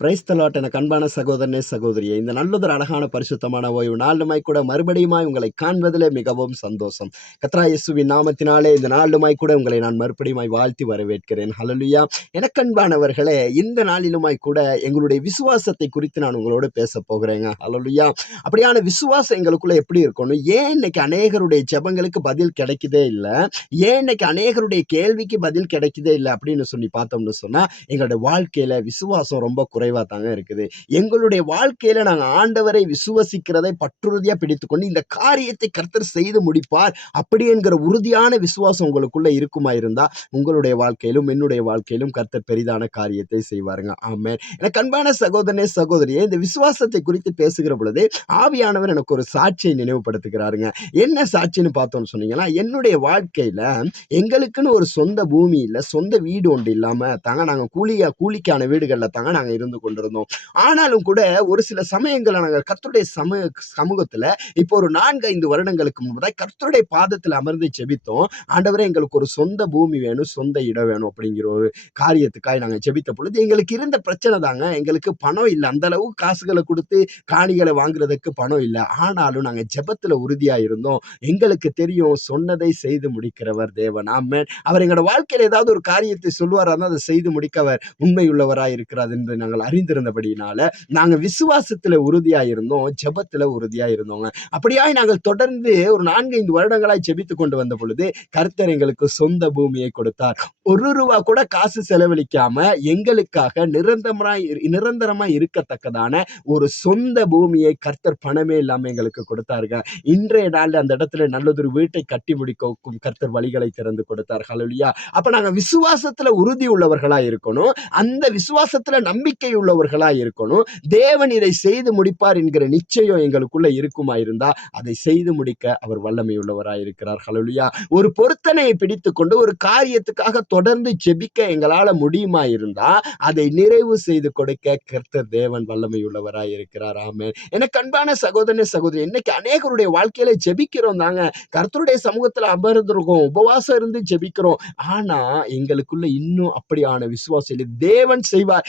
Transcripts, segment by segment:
Praise the Lord என கண்பான சகோதரனே சகோதரியே இந்த நல்லதொரு அழகான பரிசுத்தமான ஓய்வு நாளுமாய் கூட மறுபடியுமாய் உங்களை காண்பதிலே மிகவும் சந்தோஷம். கத்ரா இயேசுவின் நாமத்தினாலே இந்த நாளுமாய் கூட உங்களை நான் மறுபடியுமாய் வாழ்த்தி வரவேற்கிறேன். ஹலலுயா எனக்கன்பானவர்களே இந்த நாளிலுமாய் கூட எங்களுடைய விசுவாசத்தை குறித்து நான் உங்களோடு பேச போகிறேங்க. ஹலலுயா அப்படியான விசுவாசம் எங்களுக்குள்ள எப்படி இருக்கணும்? ஏன் இன்னைக்கு அநேகருடைய ஜெபங்களுக்கு பதில் கிடைக்குதே இல்லை? ஏன் இன்னைக்கு அநேகருடைய கேள்விக்கு பதில் கிடைக்குதே இல்லை? அப்படின்னு சொல்லி பார்த்தோம்னு சொன்னால் எங்களுடைய வாழ்க்கையில விசுவாசம் ரொம்ப குறை குறைவா தாங்க இருக்குது. எங்களுடைய வாழ்க்கையில நாங்க ஆண்டவரை விசுவசிக்கிறதை பற்றுறுதியா பிடித்துக்கொண்டு இந்த காரியத்தை கர்த்தர் செய்து முடிப்பார் அப்படி என்கிற உறுதியான விசுவாசம் உங்களுக்குள்ள இருக்குமா இருந்தா உங்களுடைய வாழ்க்கையிலும் என்னுடைய வாழ்க்கையிலும் கர்த்தர் பெரிதான காரியத்தை செய்வாருங்க. ஆமே எனக்கு அன்பான சகோதரனே சகோதரியே இந்த விசுவாசத்தை குறித்து பேசுகிற பொழுது ஆவியானவர் எனக்கு ஒரு சாட்சியை நினைவுபடுத்துகிறாருங்க. என்ன சாட்சின்னு பார்த்தோம்னு சொன்னீங்கன்னா என்னுடைய வாழ்க்கையில எங்களுக்குன்னு ஒரு சொந்த பூமி இல்லை சொந்த வீடு ஒன்று இல்லாம தாங்க நாங்க கூலியா கூலிக்கான வீடுகள்ல தாங்க நாங்க இருந்து கொண்டிருந்தோம். ஆனாலும் கூட ஒரு சில சமயங்களை நாங்கள் கர்த்தருடைய சம சமூகத்துல இப்போ ஒரு நான்கு ஐந்து வருடங்களுக்கு முன்பதாக கர்த்தருடைய பாதத்தில் அமர்ந்து ஜெபித்தோம் ஆண்டவரே எங்களுக்கு ஒரு சொந்த பூமி வேணும் சொந்த இடம் வேணும் அப்படிங்கிற ஒரு காரியத்துக்காக நாங்கள் ஜெபித்த பொழுது எங்களுக்கு இருந்த பிரச்சனை தாங்க. எங்களுக்கு பணம் இல்லை. அந்த அளவு காசுகளை கொடுத்து காணிகளை வாங்குறதுக்கு பணம் இல்லை. ஆனாலும் நாங்கள் ஜெபத்தில் உறுதியாக இருந்தோம் எங்களுக்கு தெரியும் சொன்னதை செய்து முடிக்கிறவர் தேவன். ஆமென். அவர் எங்களோட வாழ்க்கையில் ஏதாவது ஒரு காரியத்தை சொல்லுவார் அதை செய்து முடிக்க அவர் உண்மையுள்ளவராக இருக்கிறார் என்று நாங்கள் அறிந்திருந்தபடியினால நாங்க விசுவாசத்துல உறுதியா இருந்தோம் ஜபத்துல உறுதியா இருந்தோங்க அப்படியாய் நாங்கள் தொடர்ந்து ஒரு நான்கு ஐந்து வருடங்களாய் ஜெபித்து கொண்டு வந்த பொழுது கர்த்தர் எங்களுக்கு சொந்த பூமியை கொடுத்தார். ஒரு ரூபா கூட காசு செலவழிக்காம எங்களுக்காக நிரந்தரமாய் நிரந்தரமா இருக்கத்தக்கதான ஒரு சொந்த பூமியை கர்த்தர் பணமே இல்லாம எங்களுக்கு கொடுத்தாருங்க. இன்றைய நாள்ல அந்த இடத்துல நல்லதொரு வீட்டை கட்டி முடிக்கும் கர்த்தர் வழிகளை திறந்து கொடுத்தார். இல்லையா அப்ப நாங்க விசுவாசத்துல உறுதி உள்ளவர்களா இருக்கணும். அந்த விசுவாசத்துல நம்பிக்கை உள்ளவர்களா இருக்கணும். தேவன் இதை செய்து முடிப்பார் என்கிற நிச்சயம் எங்களுக்குள்ள இருக்குமா இருந்தா அதை செய்து முடிக்க அவர் வல்லமை இருக்கிறார். ஹலோலியா ஒரு பொருத்தனையை பிடித்து கொண்டு ஒரு காரியத்துக்காக தொடர்ந்து ஜெபிக்க எங்களால முடியுமா இருந்தா அதை நிறைவு செய்து கொடுக்க கர்த்தர் தேவன் வல்லமை உள்ளவரா இருக்கிறார். ஆமே எனக்கு அன்பான சகோதரனே சகோதரி இன்னைக்கு அநேகருடைய வாழ்க்கையில ஜெபிக்கிறோம் தாங்க. கர்த்தருடைய சமூகத்துல அமர்ந்திருக்கோம் உபவாசம் இருந்து ஜெபிக்கிறோம். ஆனா எங்களுக்குள்ள இன்னும் அப்படியான விசுவாசம் இல்லை. தேவன் செய்வார்.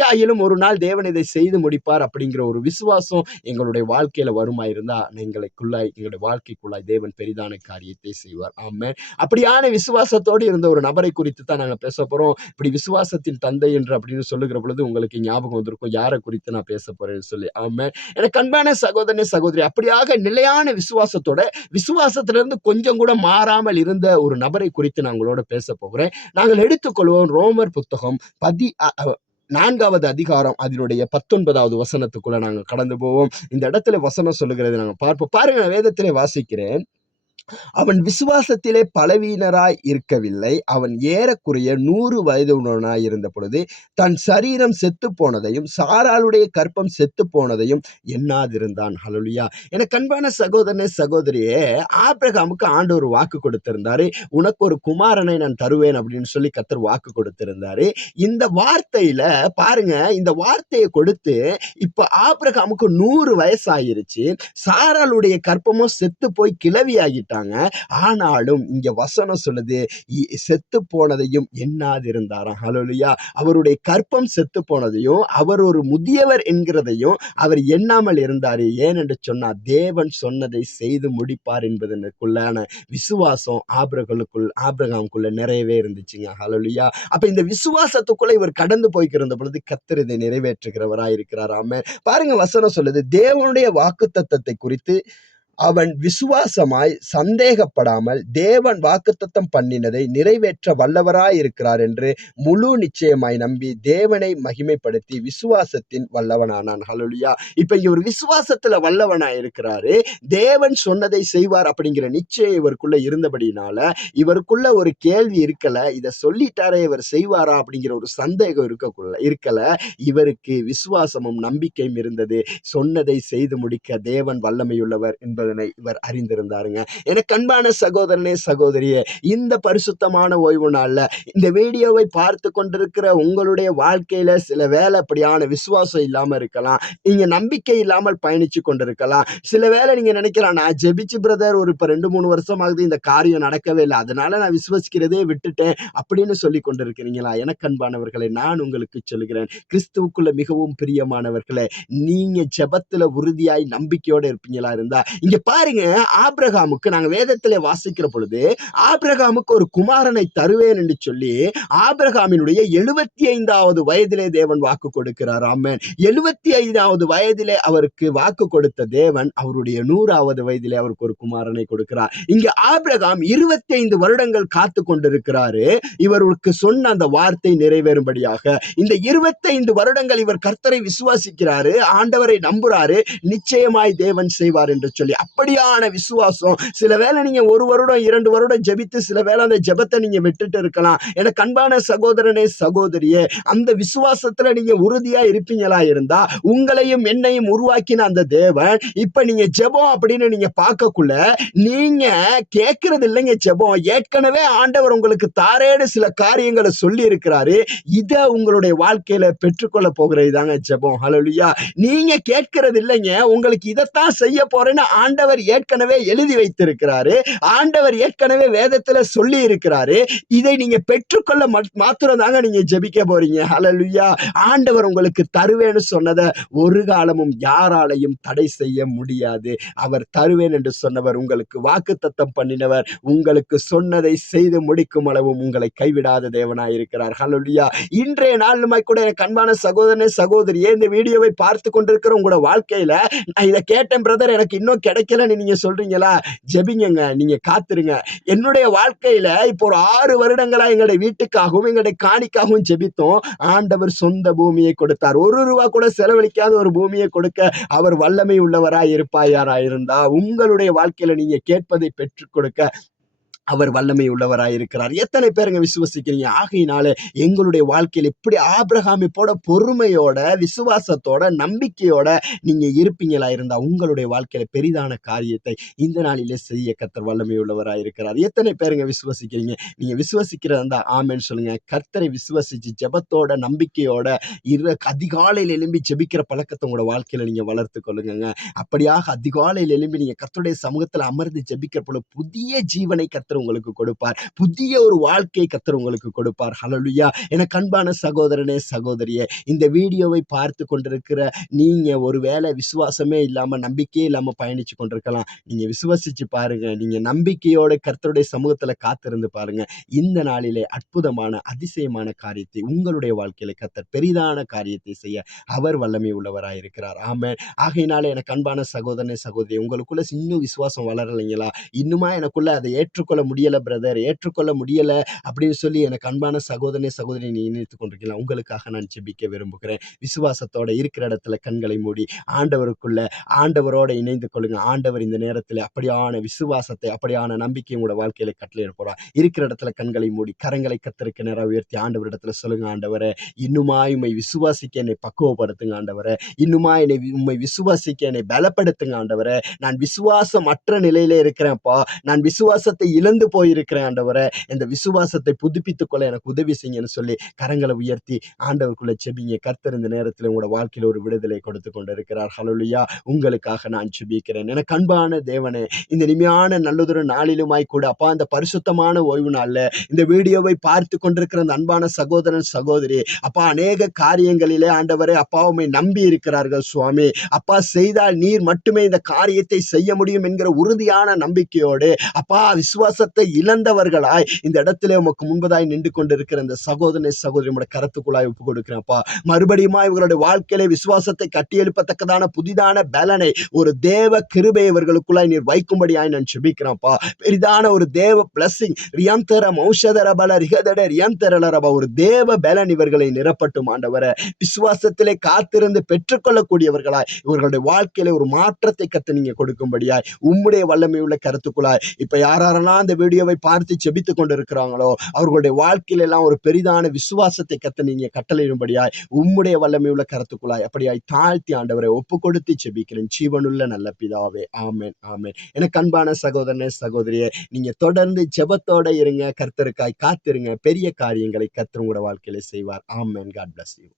என்றைக்காயிலும் ஒரு நாள் தேவன் இதை செய்து முடிப்பார் அப்படிங்கிற ஒரு விசுவாசம் எங்களுடைய வாழ்க்கையில வருமா இருந்தா எங்களுக்குள்ளாய் எங்களுடைய வாழ்க்கைக்குள்ளாய் தேவன் பெரிதான காரியத்தை செய்வார். ஆமே அப்படியான விசுவாசத்தோடு இருந்த ஒரு நபரை குறித்து தான் நாங்கள் பேச போறோம். இப்படி விசுவாசத்தின் தந்தை என்று அப்படின்னு சொல்லுகிற பொழுது உங்களுக்கு ஞாபகம் வந்திருக்கும் யாரை குறித்து நான் பேச போறேன்னு சொல்லி. ஆமே எனக்கு அன்பான சகோதரனே சகோதரி அப்படியாக நிலையான விசுவாசத்தோட விசுவாசத்திலிருந்து கொஞ்சம் கூட மாறாமல் இருந்த ஒரு நபரை குறித்து நான் உங்களோட பேச போகிறேன். நாங்கள் எடுத்துக்கொள்வோம் ரோமர் புத்தகம் பதி நான்காவது அதிகாரம் அதனுடைய பத்தொன்பதாவது வசனத்துக்குள்ள நாங்க கடந்து போவோம். இந்த இடத்துல வசனம் சொல்லுகிறது நாங்க பார்ப்போம். பாருங்க நான் வேதத்திலே வாசிக்கிறேன். அவன் விசுவாசத்திலே பலவீனராய் இருக்கவில்லை. அவன் ஏறக்குறைய நூறு வயதுடனாய் இருந்த பொழுது தன் சரீரம் செத்து போனதையும் சாராளுடைய கற்பம் செத்து போனதையும் எண்ணாதிருந்தான். ஹalleluya. எனக்கு கண்பான சகோதரனே சகோதரியே ஆபிரகாமுக்கு ஒரு வாக்கு கொடுத்திருந்தாரு. உனக்கு ஒரு குமாரனை நான் தருவேன் அப்படின்னு சொல்லி கத்தர் வாக்கு கொடுத்திருந்தாரு. இந்த வார்த்தையில பாருங்க இந்த வார்த்தையை கொடுத்து இப்ப ஆபிரகாமுக்கு நூறு வயசாயிருச்சு. சாராளுடைய கற்பமும் செத்து போய் இருக்காங்க ஆனாலும் இங்க வசனம் சொல்லுது செத்து போனதையும் எண்ணாதிருந்தாராம். ஹலோலியா அவருடைய கற்பம் செத்து போனதையும் அவர் ஒரு முதியவர் என்கிறதையும் அவர் எண்ணாமல் இருந்தார். ஏனென்று சொன்னா தேவன் சொன்னதை செய்து முடிப்பார் என்பதற்குள்ளான விசுவாசம் ஆபிரகளுக்குள் ஆபிரகாமுக்குள்ள நிறையவே இருந்துச்சுங்க. ஹலோலியா அப்ப இந்த விசுவாசத்துக்குள்ள இவர் கடந்து போய்க்கிருந்த பொழுது கத்தர் இதை நிறைவேற்றுகிறவராய் இருக்கிறார் பாருங்க வசனம் சொல்லுது தேவனுடைய வாக்குத்தத்தத்தை குறித்து அவன் விசுவாசமாய் சந்தேகப்படாமல் தேவன் வாக்குத்தத்தம் பண்ணினதை நிறைவேற்ற வல்லவராயிருக்கிறார் என்று முழு நிச்சயமாய் நம்பி தேவனை மகிமைப்படுத்தி விசுவாசத்தின் வல்லவனானான். ஹalleluya இப்போ இவர் விசுவாசத்தில் விசுவாசத்துல இருக்கிறாரு தேவன் சொன்னதை செய்வார் அப்படிங்கிற நிச்சயம் இவருக்குள்ள இருந்தபடினால இவருக்குள்ள ஒரு கேள்வி இருக்கலை. இதை சொல்லிட்டாரே இவர் செய்வாரா அப்படிங்கிற ஒரு சந்தேகம் இருக்கக்குள்ள இருக்கல. இவருக்கு விசுவாசமும் நம்பிக்கையும் இருந்தது. சொன்னதை செய்து முடிக்க தேவன் வல்லமையுள்ளவர் என்பது என்பதனை இவர் அறிந்திருந்தாருங்க. எனக்கு அன்பான சகோதரனே சகோதரியே இந்த பரிசுத்தமான ஓய்வு நாளில் இந்த வீடியோவை பார்த்து கொண்டிருக்கிற உங்களுடைய வாழ்க்கையில் சில வேலை அப்படியான விசுவாசம் இல்லாமல் இருக்கலாம். நீங்கள் நம்பிக்கை இல்லாமல் பயணித்து கொண்டிருக்கலாம். சில வேலை நீங்கள் நினைக்கலாம் நான் ஜெபிச்சு பிரதர் ஒரு இப்போ ரெண்டு மூணு வருஷம் ஆகுது இந்த காரியம் நடக்கவே இல்லை. அதனால நான் விசுவசிக்கிறதே விட்டுட்டேன் அப்படின்னு சொல்லி கொண்டிருக்கிறீங்களா? எனக்கு அன்பானவர்களை நான் உங்களுக்கு சொல்கிறேன் கிறிஸ்துவுக்குள்ள மிகவும் பிரியமானவர்களே நீங்கள் ஜெபத்தில் உறுதியாய் நம்பிக்கையோடு இருப்பீங்களா? இருந்தால் இங்க பாருங்க ஆப்ரகாமுக்கு நாங்க வேதத்திலே வாசிக்கிற பொழுது ஆப்ரகாமுக்கு ஒரு குமாரனை தருவேன் என்று சொல்லி ஆப்ரகாமினுடைய எழுபத்தி ஐந்தாவது வயதிலே தேவன் வாக்கு கொடுக்கிறார். ஆமன். எழுபத்தி ஐந்தாவது வயதிலே அவருக்கு வாக்கு கொடுத்த தேவன் அவருடைய நூறாவது வயதிலே அவருக்கு ஒரு குமாரனை கொடுக்கிறார். இங்க ஆப்ரகாம் இருபத்தி ஐந்து வருடங்கள் காத்து கொண்டிருக்கிறாரு. இவருக்கு சொன்ன அந்த வார்த்தை நிறைவேறும்படியாக இந்த இருபத்தைந்து வருடங்கள் இவர் கர்த்தரை விசுவாசிக்கிறாரு ஆண்டவரை நம்புறாரு நிச்சயமாய் தேவன் செய்வார் என்று சொல்லி. அப்படியான விசுவாசம். சில வேளை நீங்க ஒரு வருடம் இரண்டு வருடம் ஜெபித்து சில வேளை அந்த ஜெபத்தை நீங்க விட்டுட்டு இருக்கலாம். எனக்கு அன்பான சகோதரனே சகோதரியே அந்த விசுவாசத்துல நீங்க உறுதியா இருப்பீங்களா இருந்தா உங்களையும் என்னையும் உருவாக்கின அந்த தேவன் இப்ப நீங்க ஜெபம் அப்படின்னு நீங்க பார்க்கக்குள்ள நீங்க கேட்கறது இல்லைங்க ஜெபம். ஏற்கனவே ஆண்டவர் உங்களுக்கு தாரேடு சில காரியங்களை சொல்லி இருக்கிறாரு இதை உங்களுடைய வாழ்க்கையில பெற்றுக்கொள்ள போகிறது தாங்க ஜெபம். ஹலோ நீங்க கேட்கறது இல்லைங்க உங்களுக்கு இதைத்தான் செய்ய போறேன்னு ஆண்டவர் ஏற்கனவே எழுதி வைத்திருக்கிறாரு. ஆண்டவர் ஏற்கனவே வேதத்துல சொல்லி இருக்கிறாரு இதை நீங்க பெற்றுக்கொள்ள மாத்திரம் தாங்க நீங்க ஜெபிக்க போறீங்க. ஹalleluya ஆண்டவர் உங்களுக்கு தருவேன்னு சொன்னதை ஒரு காலமும் யாராலையும் தடை செய்ய முடியாது. அவர் தருவேன் என்று சொன்னவர் உங்களுக்கு வாக்கு தத்தம் பண்ணினவர் உங்களுக்கு சொன்னதை செய்து முடிக்கும் அளவும் உங்களை கைவிடாத தேவனாய் இருக்கிறார். ஹalleluya இன்றைய நாளுமாய் கூட எனக்கு அன்பான சகோதரனே சகோதரியே இந்த வீடியோவை பார்த்து கொண்டிருக்கிற உங்களோட வாழ்க்கையில நான் இதை கேட்டேன் பிரதர் எனக்கு இன்னும் கிடைக்கலன்னு நீங்க சொல்றீங்களா? ஜெபிங்கங்க நீங்க காத்துருங்க. என்னுடைய வாழ்க்கையில இப்போ ஒரு ஆறு வருடங்களா எங்களுடைய வீட்டுக்காகவும் எங்களுடைய காணிக்காகவும் ஜெபித்தோம். ஆண்டவர் சொந்த பூமியை கொடுத்தார். ஒரு ரூபா கூட செலவழிக்காத ஒரு பூமியை கொடுக்க அவர் வல்லமை உள்ளவராய் இருப்பாயாரா இருந்தா உங்களுடைய வாழ்க்கையில நீங்க கேட்பதை பெற்றுக் கொடுக்க அவர் வல்லமை உள்ளவராய் இருக்கிறார் எத்தனை பேருங்க விசுவசிக்கிறீங்க? ஆகையினால எங்களுடைய வாழ்க்கையில் இப்படி ஆபிரகாமி போட பொறுமையோட விசுவாசத்தோட நம்பிக்கையோட நீங்க இருப்பீங்களா இருந்தா உங்களுடைய வாழ்க்கையில பெரிதான காரியத்தை இந்த நாளிலே செய்ய கத்தர் வல்லமை உள்ளவராய் இருக்கிறார் எத்தனை பேருங்க விசுவசிக்கிறீங்க? நீங்க விசுவசிக்கிறதா இருந்தா ஆமென்னு சொல்லுங்க. கர்த்தரை விசுவசிச்சு ஜெபத்தோட நம்பிக்கையோட இரு அதிகாலையில் எழும்பி ஜெபிக்கிற பழக்கத்தை உங்களோட வாழ்க்கையில நீங்க வளர்த்து கொள்ளுங்க அப்படியாக அதிகாலையில் எழும்பி நீங்க கர்த்தருடைய சமூகத்தில் அமர்ந்து ஜெபிக்கிற புதிய ஜீவனை கர்த்தர் உங்களுக்கு கொடுப்பார். புதிய ஒரு வாழ்க்கையை கத்தர் உங்களுக்கு கொடுப்பார். ஹலலுயா என கண்பான சகோதரனே சகோதரியே இந்த வீடியோவை பார்த்து கொண்டிருக்கிற நீங்க ஒருவேளை விசுவாசமே இல்லாம நம்பிக்கையே இல்லாம பயணிச்சு கொண்டிருக்கலாம். நீங்க விசுவசிச்சு பாருங்க. நீங்க நம்பிக்கையோட கர்த்தருடைய சமூகத்துல காத்திருந்து பாருங்க. இந்த நாளிலே அற்புதமான அதிசயமான காரியத்தை உங்களுடைய வாழ்க்கையில கத்தர் பெரிதான காரியத்தை செய்ய அவர் வல்லமை உள்ளவராய் இருக்கிறார். ஆமென். ஆகையினால எனக்கு அன்பான சகோதரனே சகோதரி உங்களுக்குள்ள இன்னும் விசுவாசம் வளரலைங்களா? இன்னுமா எனக்குள்ள அதை ஏற்றுக்கொள்ள முடியல பிரதர் ஏற்றுக்கொள்ள முடியல அப்படின்னு சொல்லி எனக்கு அன்பான சகோதரனே சகோதரி நீ நினைத்து கொண்டிருக்கலாம். உங்களுக்காக நான் ஜெபிக்க விரும்புகிறேன். விசுவாசத்தோட இருக்கிற இடத்துல கண்களை மூடி ஆண்டவருக்குள்ள ஆண்டவரோட இணைந்து கொள்ளுங்க. ஆண்டவர் இந்த நேரத்தில் அப்படியான விசுவாசத்தை அப்படியான நம்பிக்கை உங்களோட வாழ்க்கையில கட்டளையிட போறார். இருக்கிற இடத்துல கண்களை மூடி கரங்களை கத்தருக்கு நேரம் உயர்த்தி ஆண்டவர் இடத்துல சொல்லுங்க ஆண்டவரை. இன்னுமா உம்மை விசுவாசிக்க என்னை பக்குவப்படுத்துங்க ஆண்டவரை. இன்னுமா என்னை உண்மை உம்மை விசுவாசிக்க என்னை பலப்படுத்துங்க ஆண்டவரை. நான் விசுவாசம் அற்ற நிலையில இருக்கிறேன்ப்பா. நான் விசுவாசத்தை இழந்து போயிருக்கிறேன் ஆண்டவரை. இந்த விசுவாசத்தை புதுப்பித்துக் கொள்ள எனக்கு உதவி செய்யுங்கன்னு சொல்லி கரங்களை உயர்த்தி ஆண்டவருக்குள்ள செபிங்க. கர்த்தர் இந்த நேரத்தில் உங்களோட வாழ்க்கையில் ஒரு விடுதலை கொடுத்து கொண்டிருக்கிறார். ஹலோலியா உங்களுக்காக நான் செபிக்கிறேன். எனக்கு அன்பான தேவனே இந்த இனிமையான நல்லதொரு நாளிலுமாய் கூட அப்பா அந்த பரிசுத்தமான ஓய்வு நாள்ல இந்த வீடியோவை பார்த்து கொண்டிருக்கிற அந்த அன்பான சகோதரன் சகோதரி அப்பா அநேக காரியங்களிலே ஆண்டவரை அப்பா நம்பி இருக்கிறார்கள் சுவாமி. அப்பா செய்தால் நீர் மட்டுமே இந்த காரியத்தை செய்ய முடியும் என்கிற உறுதியான நம்பிக்கையோடு அப்பா விசுவாசத்தை இழந்தவர்களாய் இந்த இடத்திலே உமக்கு முன்பதாய் நின்று கொண்டிருக்கிற இந்த சகோதரனை சகோதரி உடைய கருத்துக்குள்ளாய் ஒப்பு கொடுக்கிறேன்ப்பா மறுபடியும் இவர்களுடைய வாழ்க்கையில விசுவாசத்தை கட்டியெழுப்பத்தக்கதான புதிதான பலனை ஒரு தேவ கிருபை இவர்களுக்குள்ளாய் நீர் வைக்கும்படியாய் நான் செபிக்கிறேன்ப்பா பெரிதான ஒரு தேவ பிளஸிங் ரியந்தரம் ஔஷதர பல ரிகதட ரியாந்தரலரபா ஒரு தேவ பலன் இவர்களை நிரப்பட்டும் ஆண்டவரை. விசுவாசத்திலே காத்திருந்து பெற்றுக்கொள்ளக்கூடியவர்களாய் இவர்களுடைய வாழ்க்கையில ஒரு மாற்றத்தை கத்து நீங்க கொடுக்கும்படியாய் உம்முடைய வல்லமை உள்ள கருத்துக்குள்ளாய். இப்ப யாரெல்லாம் அந்த வீடியோவை பார்த்து செபித்துக் கொண்டிருக்கிறாங்களோ அவர்களுடைய வாழ்க்கையில எல்லாம் ஒரு பெரிதான விசுவாசத்தை கத்த நீங்க கட்டளையிடும்படியாய் உம்முடைய வல்லமை உள்ள கருத்துக்குள்ளாய் அப்படியாய் தாழ்த்தி ஆண்டவரை ஒப்பு கொடுத்து செபிக்கிறேன். ஜீவனுள்ள நல்ல பிதாவே. ஆமேன் ஆமேன். எனக்கு அன்பான சகோதரனே சகோதரியே நீங்க தொடர்ந்து ஜெபத்தோட இருங்க கர்த்தருக்காய் காத்திருங்க. பெரிய காரியங்களை கர்த்தர் உங்களோட வாழ்க்கையில செய்வார். ஆமென். God bless you